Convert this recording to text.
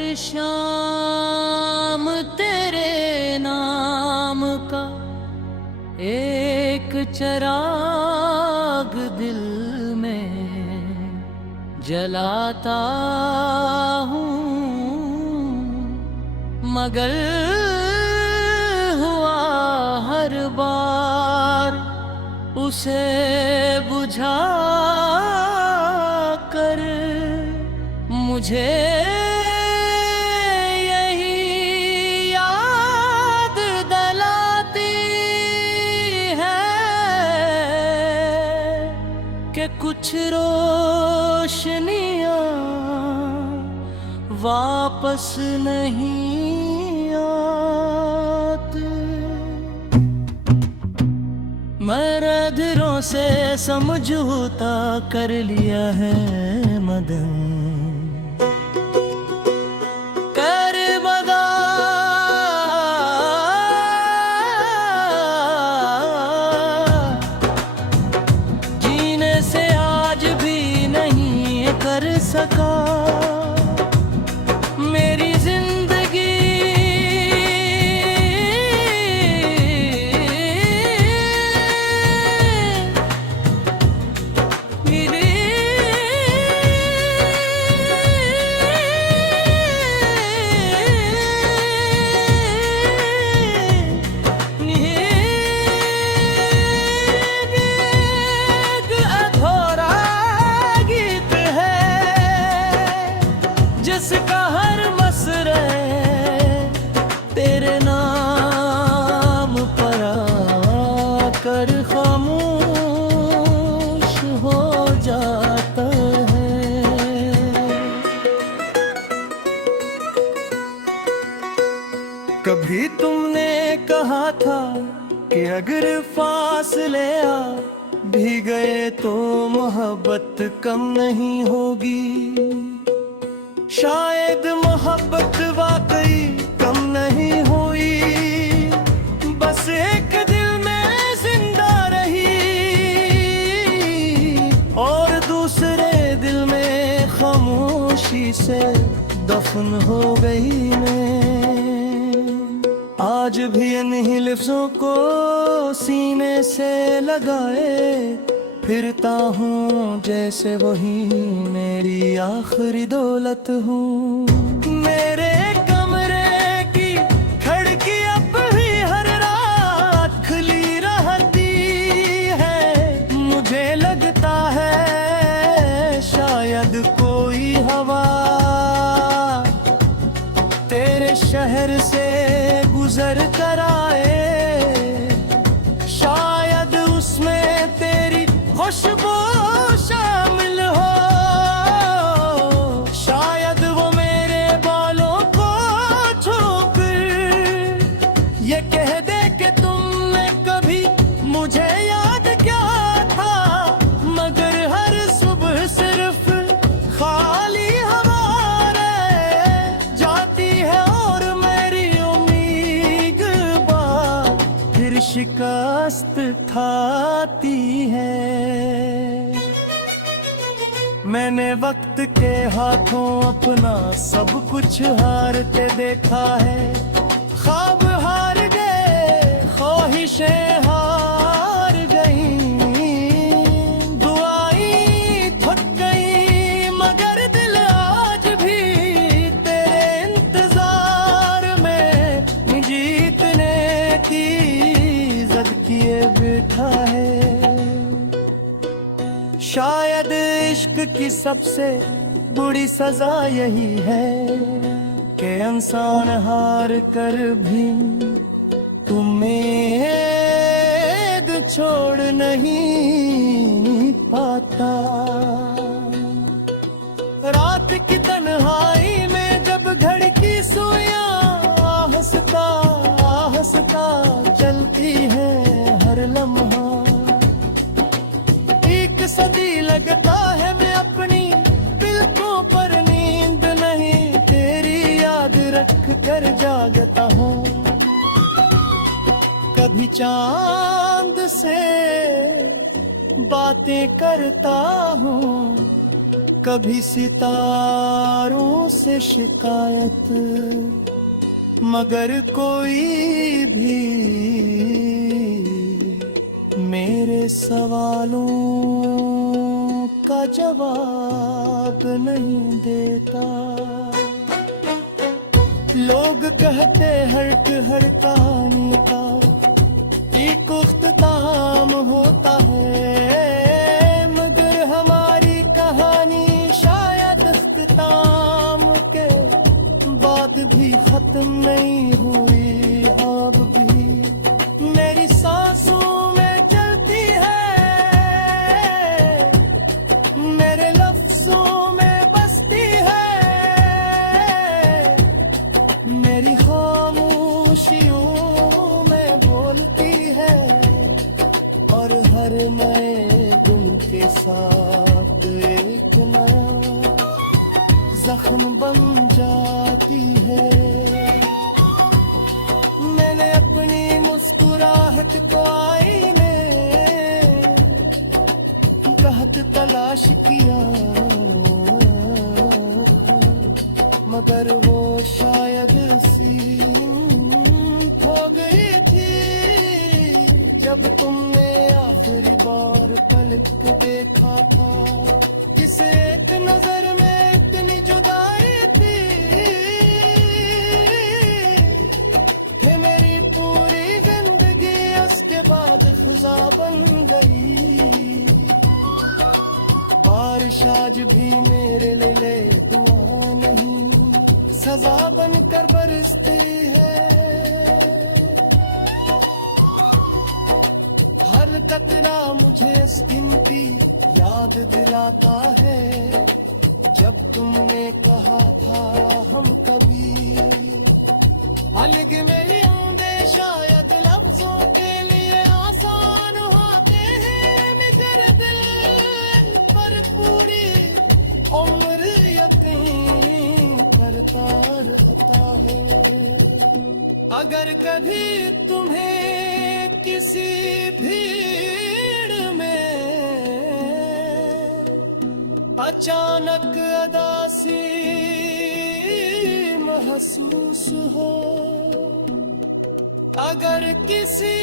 हर शाम तेरे नाम का एक चिराग दिल में जलाता हूँ, मगर हुआ हर बार उसे बुझा कर मुझे यही याद दिलाती है कि कुछ रोशनियां वापस नहीं आती। मैंने दिलों से समझौता कर लिया है मदन, कर बदा जीने से आज भी नहीं कर सका मेरी जिंदगी। जिसका हर मसरे तेरे नाम पर आकर खामोश हो जाता है। कभी तुमने कहा था कि अगर फासले आ भी गए तो मोहब्बत कम नहीं होगी। शायद मोहब्बत वाकई कम नहीं हुई, बस एक दिल में जिंदा रही और दूसरे दिल में खामोशी से दफन हो गई मैं। आज भी इन्हीं लफ्जों को सीने से लगाए फिरता हूँ जैसे वही मेरी आखिरी दौलत हूँ। मेरे कमरे की खिड़की अब भी हर रात खुली रहती है। मुझे लगता है शायद कोई हवा तेरे शहर से गुजर कर आए, शायद उसमें तेरी खुशबू शामिल हो। शायद वो मेरे बालों को छूकर ये कह दे कि तुमने कभी मुझे याद क्या था, मगर हर सुबह सिर्फ खाली हमारे जाती है और मेरी उम्मीद बात फिर शिकस्त खाती है। मैंने वक्त के हाथों अपना सब कुछ हारते देखा है। ख्वाब हार गए, ख्वाहिशें हार गई, दुआएं थक गई, मगर दिल आज भी तेरे इंतजार में जीतने की जिद किए बैठा है। शायद इश्क की सबसे बुरी सजा यही है कि इंसान हार कर भी उम्मीद छोड़ नहीं पाता। रात की तन्हाई में जब धड़की सुइयां हंसता हंसता चलती है हर लम्हा, एक सदी लगता है मैं अपनी पलकों पर नींद नहीं तेरी याद रख कर जागता हूँ। कभी चांद से बातें करता हूँ, कभी सितारों से शिकायत, मगर कोई भी मेरे सवालों का जवाब नहीं देता। लोग कहते हर कहानी का एक इख्तिताम होता है, मगर हमारी कहानी शायद इख्तिताम के बाद भी खत्म नहीं हुई। अब भी मेरी सांसों में चलती है, मेरे लफ्जों में बसती है, मेरी खामोशियों में बोलती है, और हर नए दिन के साथ एक नया जख्म बन जाती है। मैंने अपनी मुस्कुराहट को आईने कहत तलाश किया, मगर वो शायद सीमित हो गई थी जब तुमने आखिरी बार पलक के देखा था। किस एक नजर में इतनी जुदाई थी कि मेरी पूरी जिंदगी उसके बाद खिजा बन गई। बारिश आज भी मेरे लिए दुआ नहीं, सजा बनकर बरसती है। हर कतरा मुझे इस दिन की याद दिलाता है, जब तुमने कहा था हम कभी अलग में होंगे। शायद लफ्जों के लिए आसान होते हैं, मगर दिल पर पूरी उम्र यकीन करता रहता है। अगर कभी तुम्हें किसी भीड़ में अचानक उदासी महसूस हो, अगर किसी